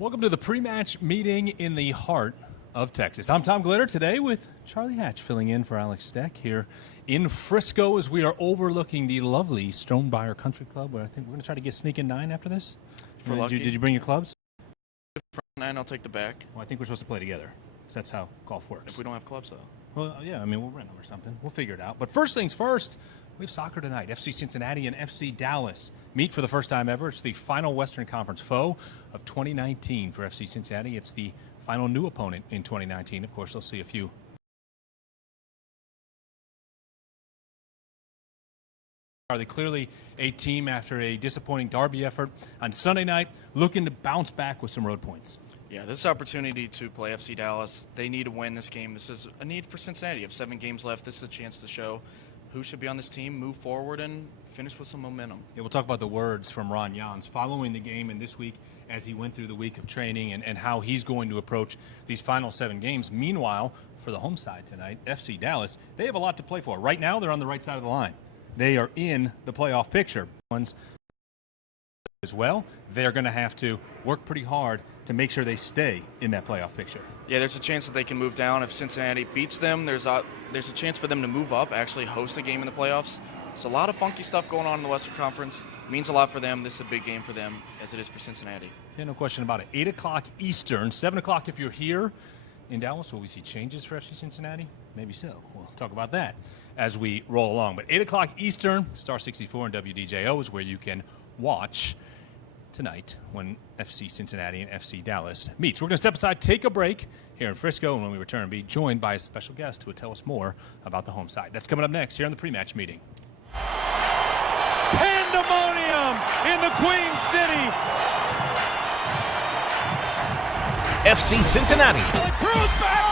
Welcome to the pre-match meeting in the heart of Texas. I'm Tom Glitter today with Charlie Hatch filling in for Alex Steck here in Frisco as we are overlooking the lovely Stonebriar Country Club, where I think we're going to try to get sneaking 9 after this. For lucky. Did you bring your clubs? The front 9, I'll take the back. Well, I think we're supposed to play together. So that's how golf works. If we don't have clubs, though. Well, yeah, I mean, we'll rent them or something. We'll figure it out. But first things first, we have soccer tonight. FC Cincinnati and FC Dallas meet for the first time ever. It's the final Western Conference foe of 2019 for FC Cincinnati. It's the final new opponent in 2019. Of course, they'll see a few. Are they clearly a team after a disappointing derby effort on Sunday night, looking to bounce back with some road points? Yeah, this opportunity to play FC Dallas, they need to win this game. This is a need for Cincinnati. You have 7 games left. This is a chance to show who should be on this team, move forward, and finish with some momentum. Yeah, we'll talk about the words from Ron Jans following the game and this week as he went through the week of training and how he's going to approach these final 7 games. Meanwhile, for the home side tonight, FC Dallas, they have a lot to play for. Right now, they're on the right side of the line. They are in the playoff picture. As well, they're going to have to work pretty hard to make sure they stay in that playoff picture. Yeah, there's a chance that they can move down. If Cincinnati beats them, there's a chance for them to move up, actually host a game in the playoffs. It's a lot of funky stuff going on in the Western Conference. It means a lot for them. This is a big game for them, as it is for Cincinnati. Yeah, no question about it. 8 o'clock Eastern, 7 o'clock if you're here in Dallas. Will we see changes for FC Cincinnati? Maybe so. We'll talk about that as we roll along. But 8 o'clock Eastern, Star 64 and WDJO is where you can watch tonight when FC Cincinnati and FC Dallas meets. We're going to step aside, take a break here in Frisco, and when we return, be joined by a special guest who will tell us more about the home side. That's coming up next here on the pre-match meeting. Pandemonium in the Queen City. FC Cincinnati. Cruz back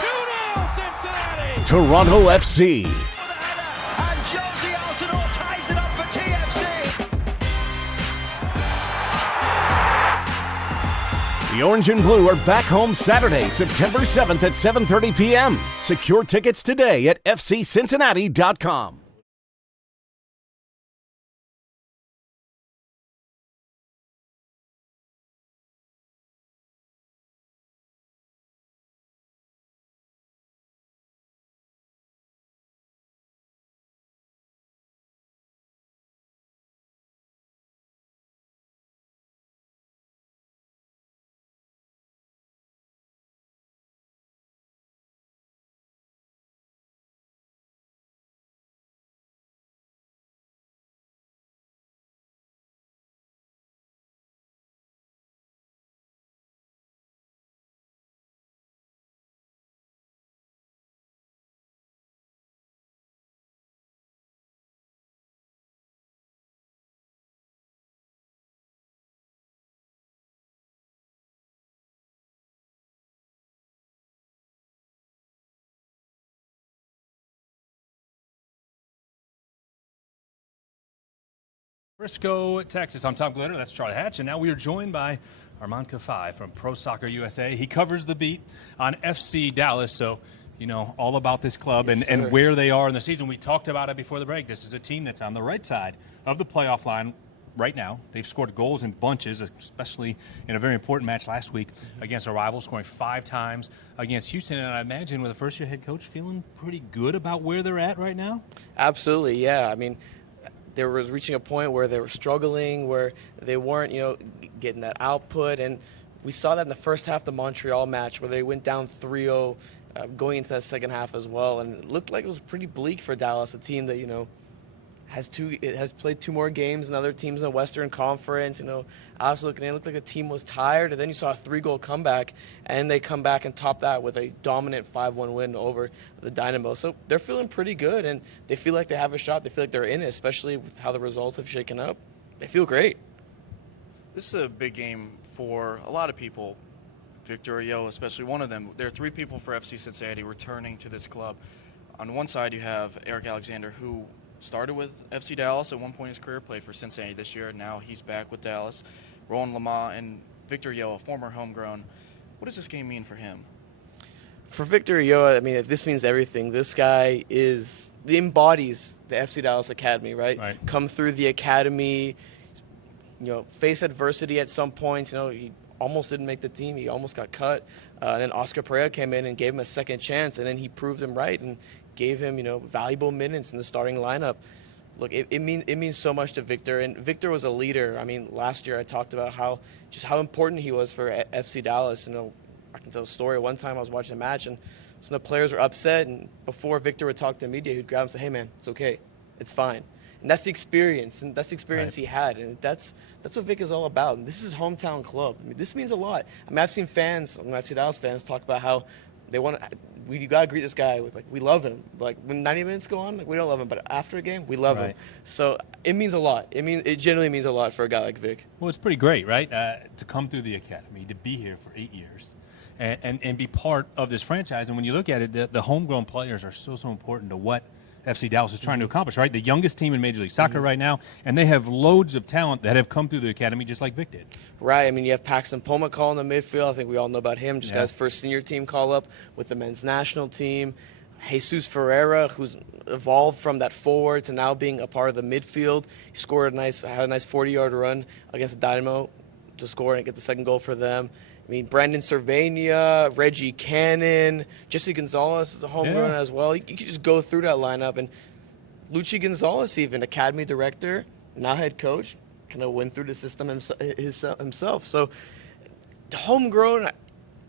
2-0 Cincinnati. Toronto FC. And Josie Altidore ties it up for TFC. The Orange and Blue are back home Saturday, September 7th at 7:30 p.m. Secure tickets today at fccincinnati.com. Frisco, Texas. I'm Tom Glitter. That's Charlie Hatch. And now we are joined by Armand Kafai from Pro Soccer USA. He covers the beat on FC Dallas. So, you know, all about this club and where they are in the season. We talked about it before the break. This is a team that's on the right side of the playoff line right now. They've scored goals in bunches, especially in a very important match last week against a rival, scoring 5 times against Houston. And I imagine with a first-year head coach feeling pretty good about where they're at right now? Absolutely, yeah. I mean, they were reaching a point where they were struggling, where they weren't, getting that output. And we saw that in the first half of the Montreal match where they went down 3-0 going into that second half as well. And it looked like it was pretty bleak for Dallas, a team that, has played 2 more games than other teams in the Western Conference. I was looking, it looked like the team was tired, and then you saw a 3-goal comeback, and they come back and top that with a dominant 5-1 win over the Dynamo. So they're feeling pretty good, and they feel like they have a shot. They feel like they're in it, especially with how the results have shaken up. They feel great. This is a big game for a lot of people. Victor Yo, especially one of them. There are 3 people for FC Cincinnati returning to this club. On one side, you have Eric Alexander, who started with FC Dallas at one point in his career, played for Cincinnati this year. Now he's back with Dallas. Roland Lamah and Victor Yo, a former homegrown. What does this game mean for him? For Victor Yo, I mean, this means everything. This guy embodies the FC Dallas Academy, right? Come through the academy, face adversity at some points. He almost didn't make the team. He almost got cut. And then Oscar Pereira came in and gave him a second chance, and then he proved him right and gave him, valuable minutes in the starting lineup. Look, it means so much to Victor, and Victor was a leader. I mean, last year I talked about how important he was for FC Dallas. I can tell a story. One time I was watching a match, and some of the players were upset, and before Victor would talk to the media, he'd grab him and say, "Hey, man, it's okay. It's fine." And that's the experience, Right. he had, and that's what Vic is all about. And this is his hometown club. I mean, this means a lot. I mean, I've seen FC Dallas fans talk about how they want to. You gotta greet this guy with we love him. Like when 90 minutes go on, we don't love him, but after a game, we love him. Right. So it means a lot. It genuinely means a lot for a guy like Vic. Well, it's pretty great, right? To come through the academy, to be here for 8 years, and be part of this franchise. And when you look at it, the homegrown players are so important to what FC Dallas is trying to accomplish, right? The youngest team in Major League Soccer right now, and they have loads of talent that have come through the academy just like Vic did. Right. I mean, you have Paxton Pomacall in the midfield. I think we all know about him. Just got his first senior team call-up with the men's national team. Jesus Ferreira, who's evolved from that forward to now being a part of the midfield. He had a nice 40-yard run against the Dynamo to score and get the second goal for them. I mean, Brandon Cervania, Reggie Cannon, Jesse Gonzalez is a homegrown as well. You could just go through that lineup. And Luchi Gonzalez, even academy director, now head coach, kind of went through the system himself. So homegrown,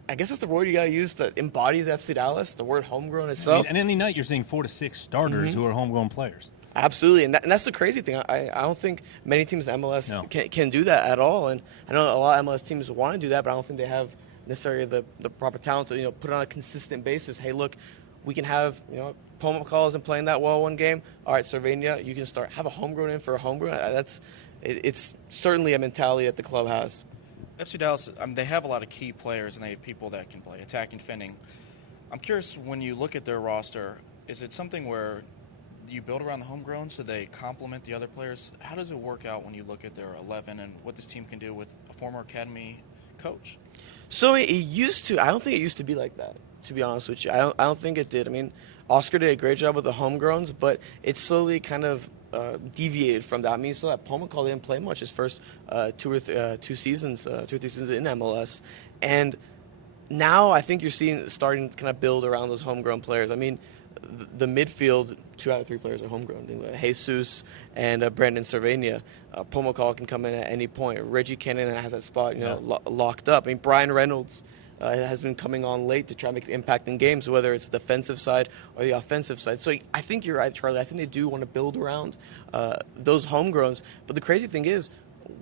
I guess that's the word you got to use to embody the FC Dallas, the word homegrown itself. I mean, and any night you're seeing 4 to 6 starters who are homegrown players. Absolutely, and that's the crazy thing. I don't think many teams in MLS can do that at all. And I know a lot of MLS teams want to do that, but I don't think they have necessarily the proper talent to put it on a consistent basis. Hey, look, we can have Pomacall isn't playing that well one game. All right, Cervania, you can have a homegrown in for a homegrown. It's certainly a mentality that the club has. FC Dallas, they have a lot of key players, and they have people that can play attacking, defending. I'm curious, when you look at their roster, is it something where you build around the homegrown so they complement the other players? How does it work out when you look at their 11 and what this team can do with a former academy coach? So it used to. I don't think it used to be like that, to be honest with you. I don't think it did. I mean, Oscar did a great job with the homegrowns, but it slowly kind of deviated from that. I mean, you saw that Pomacall didn't play much his first 2 or 3 seasons in MLS, and now I think you're starting to kind of build around those homegrown players. I mean, the midfield, 2 out of 3 players are homegrown. Jesus and Brandon Cervania. Pomacall can come in at any point. Reggie Cannon has that spot, locked up. I mean, Brian Reynolds has been coming on late to try to make an impact in games, whether it's the defensive side or the offensive side. So I think you're right, Charlie. I think they do want to build around those homegrowns. But the crazy thing is,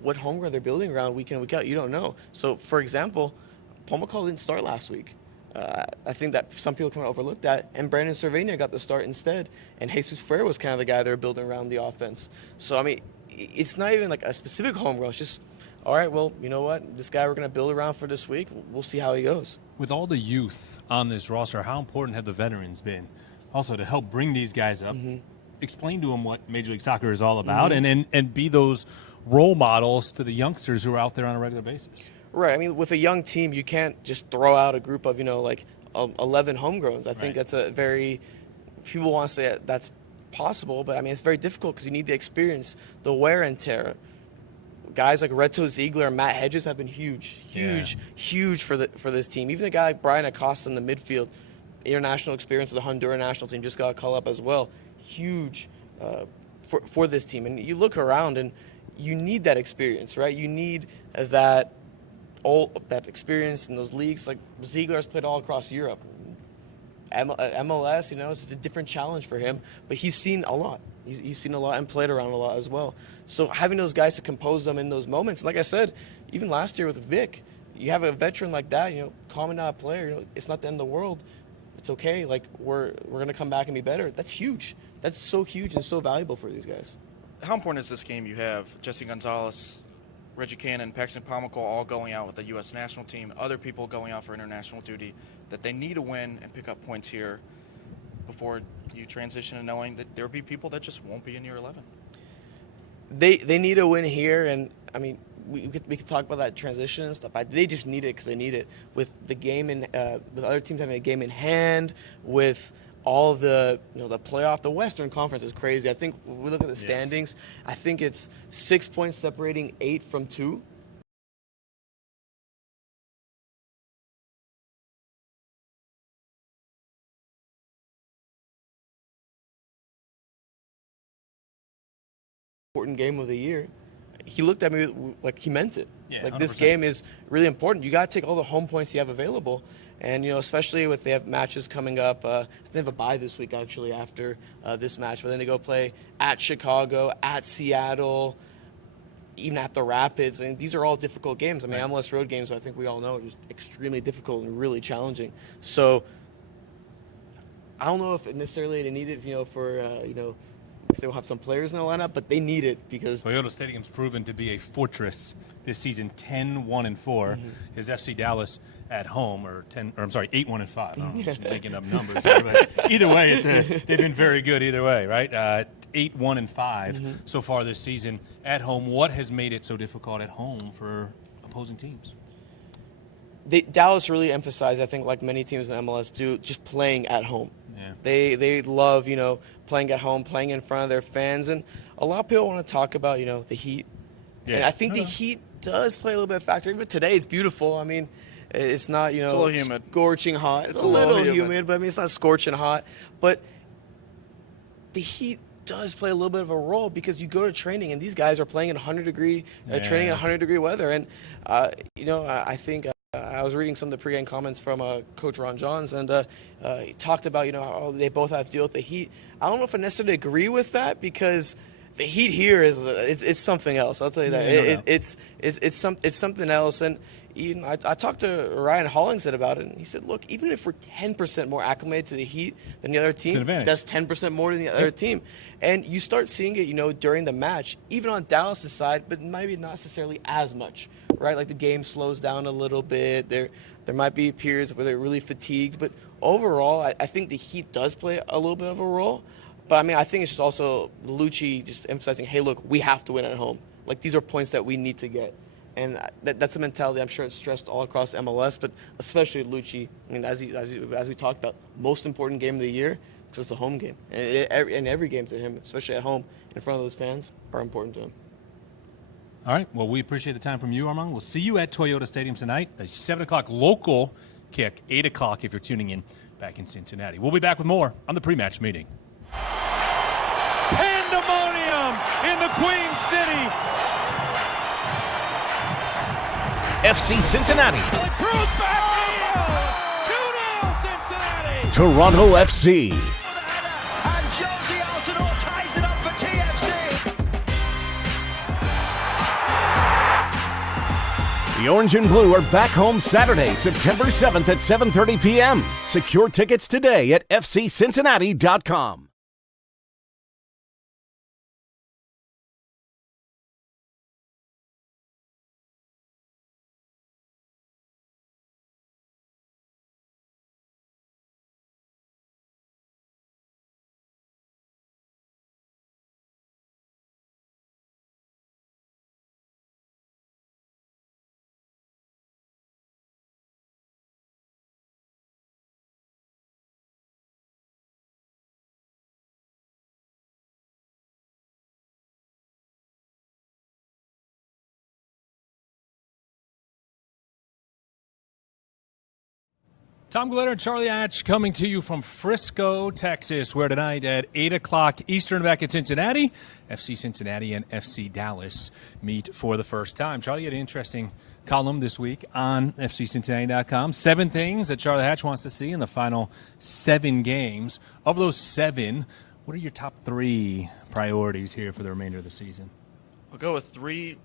what homegrown they're building around week in, week out, you don't know. So, for example, Pomacall didn't start last week. I think that some people kind of overlooked that, and Brandon Cervania got the start instead, and Jesus Ferreira was kind of the guy they were building around the offense. So, I mean, it's not even like a specific homegrown. It's just, all right, well, you know what? This guy we're going to build around for this week. We'll see how he goes. With all the youth on this roster, how important have the veterans been also to help bring these guys up, explain to them what Major League Soccer is all about, and be those role models to the youngsters who are out there on a regular basis? Right. I mean, with a young team, you can't just throw out a group of, 11 homegrowns. I think that's people want to say that's possible, but I mean, it's very difficult because you need the experience, the wear and tear. Guys like Reto Ziegler and Matt Hedges have been huge for this team. Even a guy like Brian Acosta in the midfield, international experience of the Honduran national team, just got a call up as well. Huge for this team. And you look around and you need that experience, right? You need that experience in those leagues. Like Ziegler's played all across Europe. MLS, it's a different challenge for him, but he's seen a lot. He's seen a lot and played around a lot as well. So having those guys to compose them in those moments, like I said, even last year with Vic, you have a veteran like that, calming down a player, it's not the end of the world. It's okay. Like we're gonna come back and be better. That's huge. That's so huge and so valuable for these guys. How important is this game? You have Jesse Gonzalez, Reggie Cannon, Paxton Pomacall all going out with the U.S. national team, other people going out for international duty, that they need to win and pick up points here before you transition to knowing that there will be people that just won't be in your 11. They need a win here, and I mean we could talk about that transition and stuff. They just need it because they need it with the game with other teams having a game in hand, with all the the playoff. The Western Conference is crazy. I think when we look at the standings, I think it's 6 points separating 8 from 2. important game of the year, he looked at me like he meant it. Yeah, like this 100%. game is really important. You got to take all the home points you have available. And, especially with they have matches coming up. I think they have a bye this week, actually, after this match. But then they go play at Chicago, at Seattle, even at the Rapids. And these are all difficult games. I mean, Right. MLS road games, I think we all know, are just extremely difficult and really challenging. So I don't know if necessarily they need it, for, because they will have some players in the lineup, but they need it because Toyota Stadium's proven to be a fortress this season. 10-1-4 is FC Dallas at home, or 8-1-5. I don't know, I'm just making up numbers here, but either way, they've been very good either way, right? 8-1-5 so far this season at home. What has made it so difficult at home for opposing teams? Dallas really emphasized, I think, like many teams in MLS do, just playing at home. Yeah. They love, playing at home, playing in front of their fans. And a lot of people want to talk about, the heat. Yeah. And I think the heat does play a little bit of factor. Even today, it's beautiful. I mean, it's not, It's a little humid. scorching hot. It's It's a little humid, but I mean, it's not scorching hot. But the heat does play a little bit of a role because you go to training and these guys are playing in 100-degree, training in 100-degree weather. And, I think I was reading some of the pregame comments from Coach Ron Johns, and he talked about, how they both have to deal with the heat. I don't know if I necessarily agree with that because the heat here is it's something else. I'll tell you that. Yeah, no doubt. It's something else. And even I talked to Ryan Hollingshead about it, and he said, look, even if we're 10% more acclimated to the heat than the other team, advantage. that's 10% more than the other team. And you start seeing it, during the match, even on Dallas' side, but maybe not necessarily as much, right? Like the game slows down a little bit. There might be periods where they're really fatigued, but overall, I think the heat does play a little bit of a role. But I mean, I think it's just also Lucci just emphasizing, hey, look, we have to win at home. Like these are points that we need to get. And that's a mentality I'm sure it's stressed all across MLS, but especially Lucci. I mean, as we talked about, most important game of the year because it's a home game, and every game to him, especially at home in front of those fans, are important to him. All right. Well, we appreciate the time from you, Armand. We'll see you at Toyota Stadium tonight. A 7 o'clock local kick, 8 o'clock if you're tuning in back in Cincinnati. We'll be back with more on the pre-match meeting. Pandemonium in the Queen City. FC Cincinnati, Cruz back heel. 2-0 Cincinnati. Toronto FC, With a header, and Josie Altidore ties it up for TFC. The Orange and Blue are back home Saturday, September 7th at 7:30 p.m. Secure tickets today at fccincinnati.com. Tom Glitter and Charlie Hatch coming to you from Frisco, Texas, where tonight at 8 o'clock Eastern back in Cincinnati, FC Cincinnati and FC Dallas meet for the first time. Charlie, you had an interesting column this week on FCCincinnati.com. 7 things that Charlie Hatch wants to see in the final 7 games. Of those 7, what are your top 3 priorities here for the remainder of the season? I'll go with 3.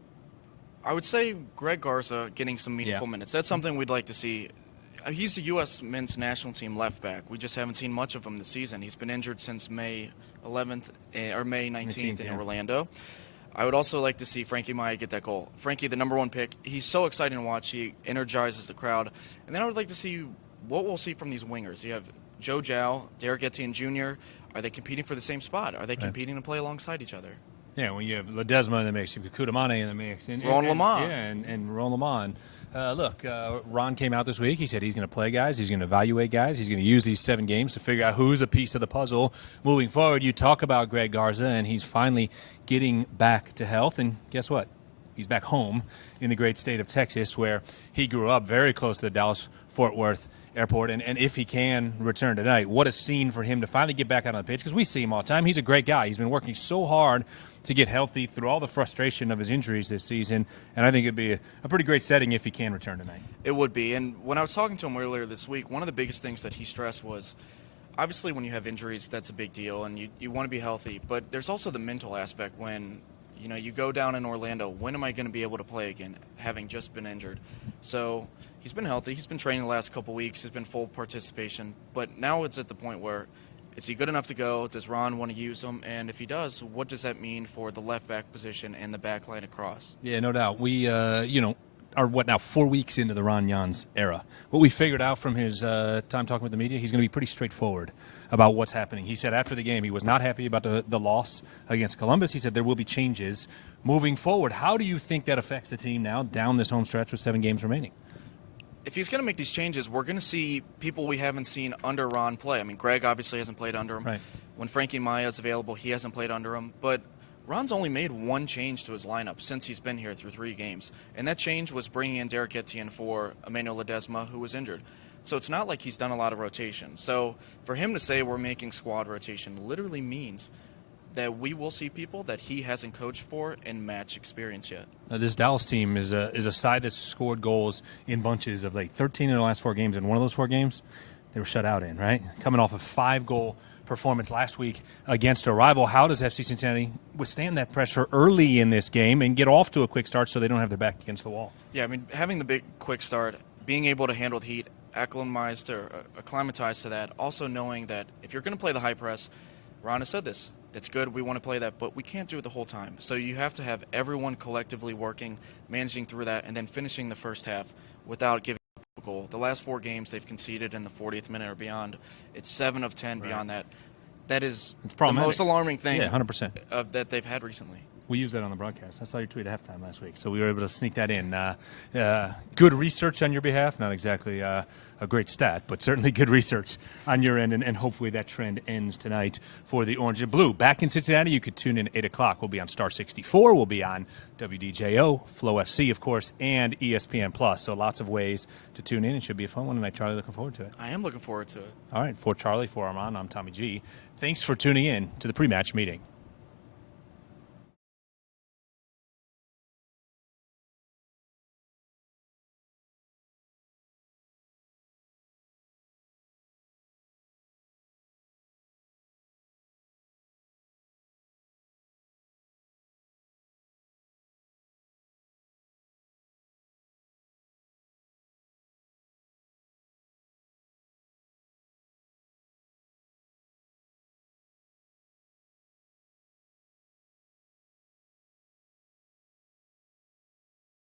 I would say Greg Garza getting some meaningful minutes. That's something we'd like to see. He's the U.S. men's national team left back. We just haven't seen much of him this season. He's been injured since May 11th or May 19th in Orlando. I would also like to see Frankie Maya get that goal. Frankie, the number 1 pick, he's so exciting to watch. He energizes the crowd. And then I would like to see what we'll see from these wingers. You have Joe Zhao, Derek Etienne Jr. Are they competing for the same spot? Are they competing to play alongside each other? Yeah, when you have Ledesma in the mix, you have Kudamane in the mix. And Ron Lamont. Yeah, and Ron Lamont. Look, Ron came out this week. He said he's going to play guys. He's going to evaluate guys. He's going to use these 7 games to figure out who's a piece of the puzzle moving forward. You talk about Greg Garza, and he's finally getting back to health. And guess what? He's back home in the great state of Texas, where he grew up, very close to the Dallas-Fort Worth airport. And if he can return tonight, what a scene for him to finally get back out on the pitch, because we see him all the time. He's a great guy. He's been working so hard to get healthy through all the frustration of his injuries this season, and I think it'd be a pretty great setting if he can return tonight. It would be. And when I was talking to him earlier this week, one of the biggest things that he stressed was, obviously when you have injuries, that's a big deal, and you want to be healthy. But there's also the mental aspect when, you go down in Orlando, when am I going to be able to play again, having just been injured? So he's been healthy. He's been training the last couple weeks. He's been full participation. But now it's at the point where, is he good enough to go? Does Ron want to use him? And if he does, what does that mean for the left back position and the back line across? Yeah, no doubt. We, are 4 weeks into the Ron Jans era. What we figured out from his time talking with the media, he's going to be pretty straightforward about what's happening. He said after the game he was not happy about the loss against Columbus. He said there will be changes moving forward. How do you think that affects the team now down this home stretch with 7 games remaining? If he's going to make these changes, we're going to see people we haven't seen under Ron play. I mean, Greg obviously hasn't played under him. Right. When Frankie Maya's available, he hasn't played under him. But Ron's only made one change to his lineup since he's been here through 3 games. And that change was bringing in Derek Etienne for Emmanuel Ledesma, who was injured. So it's not like he's done a lot of rotation. So for him to say we're making squad rotation literally means that we will see people that he hasn't coached for and match experience yet. This Dallas team is a side that's scored goals in bunches of 13 in the last 4 games. And one of those 4 games, they were shut out in, right? Coming off a 5-goal performance last week against a rival. How does FC Cincinnati withstand that pressure early in this game and get off to a quick start so they don't have their back against the wall? Yeah, I mean, having the big quick start, being able to handle the heat, acclimatized to that, also knowing that if you're going to play the high press, Ron has said this, that's good, we want to play that, but we can't do it the whole time. So you have to have everyone collectively working, managing through that, and then finishing the first half without giving up a goal. The last 4 games they've conceded in the 40th minute or beyond. It's 7 of 10 beyond that. That is the most alarming thing 100%. That they've had recently. We used that on the broadcast. I saw your tweet at halftime last week, so we were able to sneak that in. Good research on your behalf, not exactly a great stat, but certainly good research on your end, and hopefully that trend ends tonight for the Orange and Blue. Back in Cincinnati, you could tune in at 8 o'clock. We'll be on Star 64. We'll be on WDJO, Flow FC, of course, and ESPN+. So lots of ways to tune in. It should be a fun one tonight. Charlie, looking forward to it. I am looking forward to it. All right, for Charlie, for Armand, I'm Tommy G. Thanks for tuning in to the pre-match meeting.